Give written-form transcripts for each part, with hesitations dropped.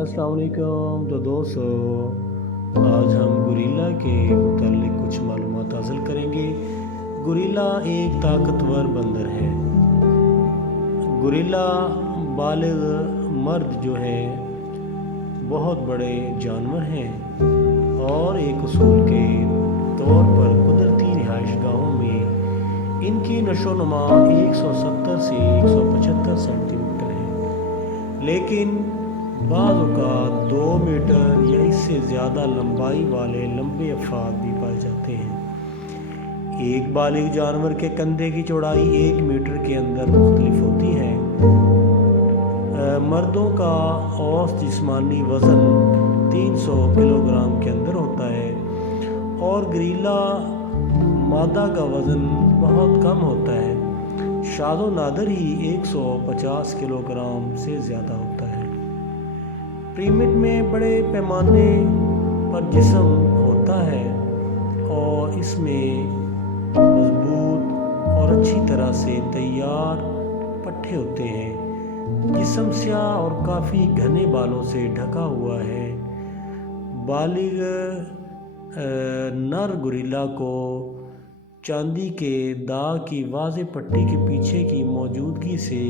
السلام علیکم۔ تو دوستو، آج ہم گوریلا کے متعلق کچھ معلومات حاصل کریں گے۔ گوریلا ایک طاقتور بندر ہے۔ گوریلا بالغ مرد جو ہے بہت بڑے جانور ہیں اور ایک اصول کے طور پر قدرتی رہائش گاہوں میں ان کی نشو و نما 170 سے 175 سینٹی میٹر ہے، لیکن بعض اوقات 2 میٹر یا اس سے زیادہ لمبائی والے لمبے افراد بھی پائے جاتے ہیں۔ ایک بالغ جانور کے کندھے کی چوڑائی 1 میٹر کے اندر مختلف ہوتی ہے۔ مردوں کا اوسط جسمانی وزن 300 کلو گرام کے اندر ہوتا ہے اور گوریلا مادہ کا وزن بہت کم ہوتا ہے، شاذ و نادر ہی 150 کلو گرام سے زیادہ ہوتا ہے۔ پریمیٹ میں بڑے پیمانے پر جسم ہوتا ہے اور اس میں مضبوط اور اچھی طرح سے تیار پٹھے ہوتے ہیں۔ جسم سیاہ اور کافی گھنے بالوں سے ڈھکا ہوا ہے۔ بالغ نر گوریلا کو چاندی کے داغ کی واضح پٹی کے پیچھے کی موجودگی سے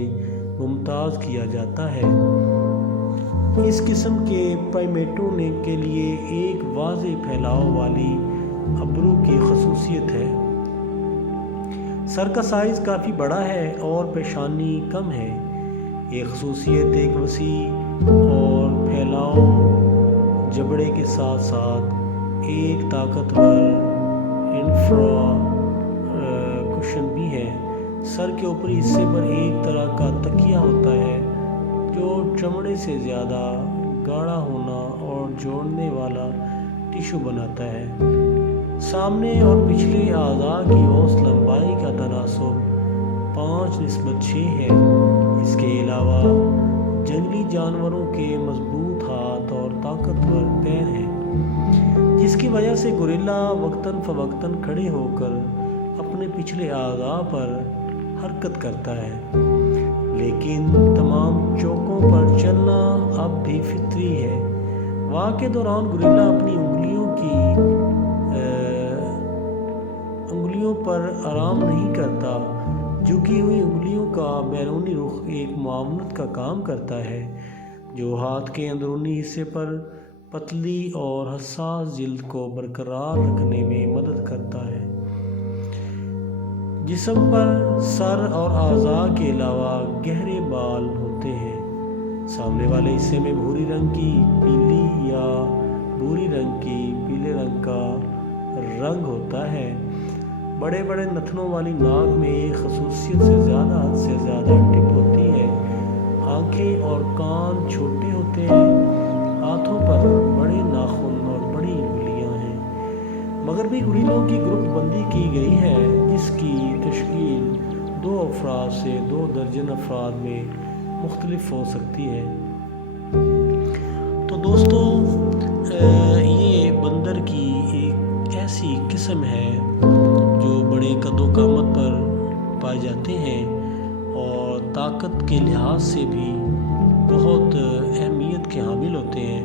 ممتاز کیا جاتا ہے۔ اس قسم کے پرائمیٹوں کے لیے ایک واضح پھیلاؤ والی ابرو کی خصوصیت ہے۔ سر کا سائز کافی بڑا ہے اور پیشانی کم ہے۔ یہ خصوصیت ایک وسیع اور پھیلاؤ جبڑے کے ساتھ ساتھ ایک طاقتور انفرا کشن بھی ہے۔ سر کے اوپری حصے پر ایک طرح کا تکیہ ہوتا ہے جو چمڑے سے زیادہ گاڑھا ہونا اور جوڑنے والا ٹشو بناتا ہے۔ سامنے اور پچھلے اعضاء کی اوسط لمبائی کا تناسب 5:6 ہے۔ اس کے علاوہ جنگلی جانوروں کے مضبوط ہاتھ اور طاقتور پیر ہیں، جس کی وجہ سے گوریلا وقتاً فوقتاً کھڑے ہو کر اپنے پچھلے اعضاء پر حرکت کرتا ہے، لیکن تمام چوکوں پر چلنا اب بھی فطری ہے۔ واک کے دوران گوریلا اپنی انگلیوں پر آرام نہیں کرتا۔ جھکی ہوئی انگلیوں کا بیرونی رخ ایک معاونت کا کام کرتا ہے جو ہاتھ کے اندرونی حصے پر پتلی اور حساس جلد کو برقرار رکھنے میں مدد کرتا ہے۔ جسم پر سر اور اعضاء کے علاوہ گہرے بال ہوتے ہیں۔ سامنے والے حصے میں بھوری رنگ کی پیلی یا بھوری رنگ کی پیلے رنگ کا رنگ ہوتا ہے۔ بڑے بڑے نتنوں والی ناک میں ایک خصوصیت سے زیادہ حد سے زیادہ ٹپ ہوتی ہے۔ آنکھیں اور کان چھوٹے ہوتے ہیں۔ ہاتھوں پر بڑے ناخن اور بڑی انگلیاں ہیں۔ مغربی گوریلوں کی گروپ بندی کی گئی ہے جس کی تشکیل 2 افراد سے 2 درجن افراد میں مختلف ہو سکتی ہے۔ تو دوستو، یہ بندر کی ایک ایسی قسم ہے جو بڑے قد و قامت پر پائے جاتے ہیں اور طاقت کے لحاظ سے بھی بہت اہمیت کے حامل ہوتے ہیں۔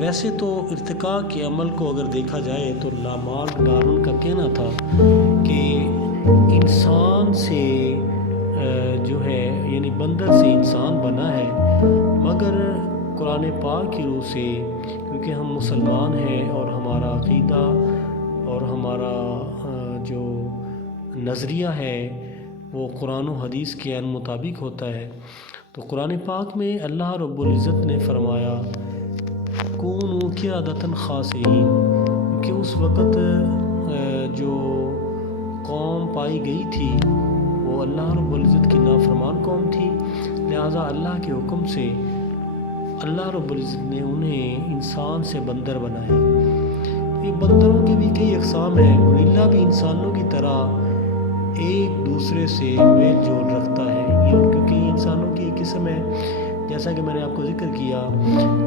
ویسے تو ارتقاء کے عمل کو اگر دیکھا جائے تو لامارک ڈارون کا کہنا تھا کہ انسان سے جو ہے یعنی بندر سے انسان بنا ہے، مگر قرآن پاک کی روح سے، کیونکہ ہم مسلمان ہیں اور ہمارا عقیدہ اور ہمارا جو نظریہ ہے وہ قرآن و حدیث کے عین مطابق ہوتا ہے، تو قرآن پاک میں اللہ رب العزت نے فرمایا کونوا قردۃ خاسئین، کہ اس وقت جو قوم پائی گئی تھی وہ اللہ رب العزت کی نافرمان قوم تھی، لہٰذا اللہ کے حکم سے اللہ رب العزت نے انہیں انسان سے بندر بنایا۔ یہ بندروں کی بھی کئی اقسام ہیں۔ گوریلا بھی انسانوں کی طرح ایک دوسرے سے میل جول رکھتا ہے، کیونکہ یہ انسانوں کی ایک قسم ہے، جیسا کہ میں نے آپ کو ذکر کیا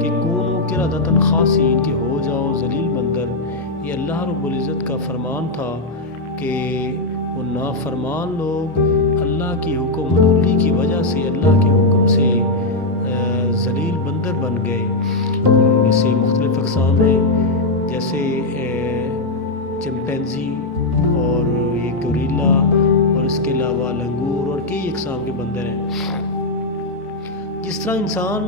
کہ کونوا قردۃ خاسئین، کہ ہو جاؤ ذلیل بندر۔ یہ اللہ رب العزت کا فرمان تھا کہ وہ نافرمان لوگ اللہ کی حکم عدولی کی وجہ سے اللہ کے حکم سے ذلیل بندر بن گئے، اور ان میں سے مختلف اقسام ہیں، جیسے چمپینزی اور یہ گوریلا، اور اس کے علاوہ لنگور اور کئی اقسام کے بندر ہیں۔ جس طرح انسان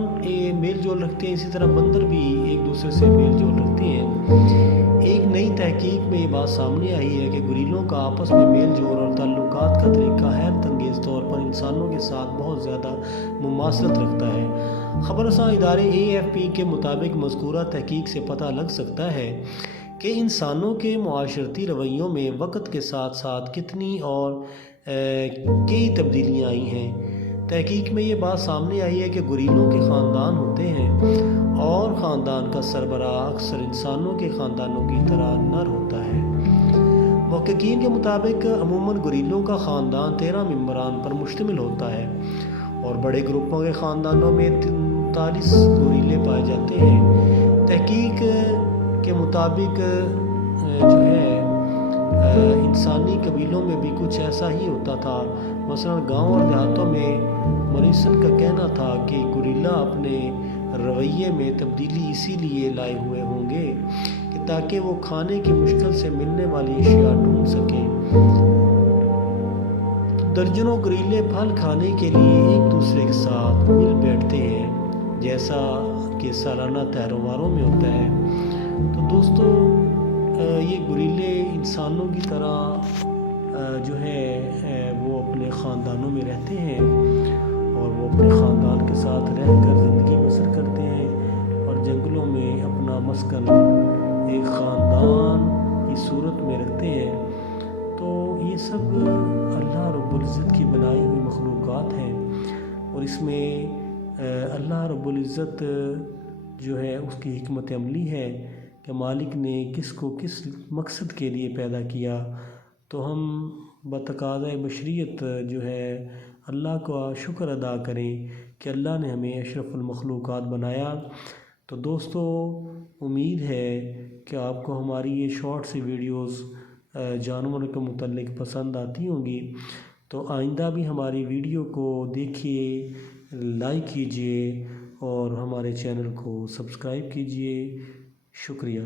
میل جول رکھتے ہیں، اسی طرح بندر بھی ایک دوسرے سے میل جول رکھتے ہیں۔ ایک نئی تحقیق میں یہ بات سامنے آئی ہے کہ گوریلوں کا آپس میں میل جول اور تعلقات کا طریقہ حیرت انگیز طور پر انسانوں کے ساتھ بہت زیادہ مماثلت رکھتا ہے۔ خبر رساں ادارے AFP کے مطابق مذکورہ تحقیق سے پتہ لگ سکتا ہے کہ انسانوں کے معاشرتی رویوں میں وقت کے ساتھ ساتھ کتنی اور کئی تبدیلیاں آئی ہیں۔ تحقیق میں یہ بات سامنے آئی ہے کہ گوریلوں کے خاندان ہوتے ہیں، اور خاندان کا سربراہ اکثر انسانوں کے خاندانوں کی طرح نر ہوتا ہے۔ محققین کے مطابق عموماً گوریلوں کا خاندان 13 ممبران پر مشتمل ہوتا ہے، اور بڑے گروپوں کے خاندانوں میں 39 گوریلے پائے جاتے ہیں۔ تحقیق کے مطابق جو ہے انسانی قبیلوں میں بھی کچھ ایسا ہی ہوتا تھا۔ مثلا گاؤں اور دیہاتوں میں موریسن کا کہنا تھا کہ گوریلا اپنے رویے میں تبدیلی اسی لیے لائے ہوئے ہوں گے کہ تاکہ وہ کھانے کی مشکل سے ملنے والی اشیاء ڈھونڈ سکیں۔ درجنوں گوریلے پھل کھانے کے لیے ایک دوسرے کے ساتھ مل بیٹھتے ہیں، جیسا کہ سالانہ تہواروں میں ہوتا ہے۔ تو دوستو، یہ گوریلے انسانوں کی طرح جو ہے وہ اپنے خاندانوں میں رہتے ہیں، اور وہ اپنے خاندان کے ساتھ رہ کر زندگی بسر کرتے ہیں، اور جنگلوں میں اپنا مسکن ایک خاندان کی صورت میں رکھتے ہیں۔ تو یہ سب اللہ رب العزت کی بنائی ہوئی مخلوقات ہیں، اور اس میں اللہ رب العزت جو ہے اس کی حکمت عملی ہے کہ مالک نے کس کو کس مقصد کے لیے پیدا کیا۔ تو ہم بتقاضۂ بشریت جو ہے اللہ کا شکر ادا کریں کہ اللہ نے ہمیں اشرف المخلوقات بنایا۔ تو دوستو، امید ہے کہ آپ کو ہماری یہ شارٹ سی ویڈیوز جانوروں کے متعلق پسند آتی ہوں گی۔ تو آئندہ بھی ہماری ویڈیو کو دیکھیے، لائک کیجیے، اور ہمارے چینل کو سبسکرائب کیجیے۔ شکریہ۔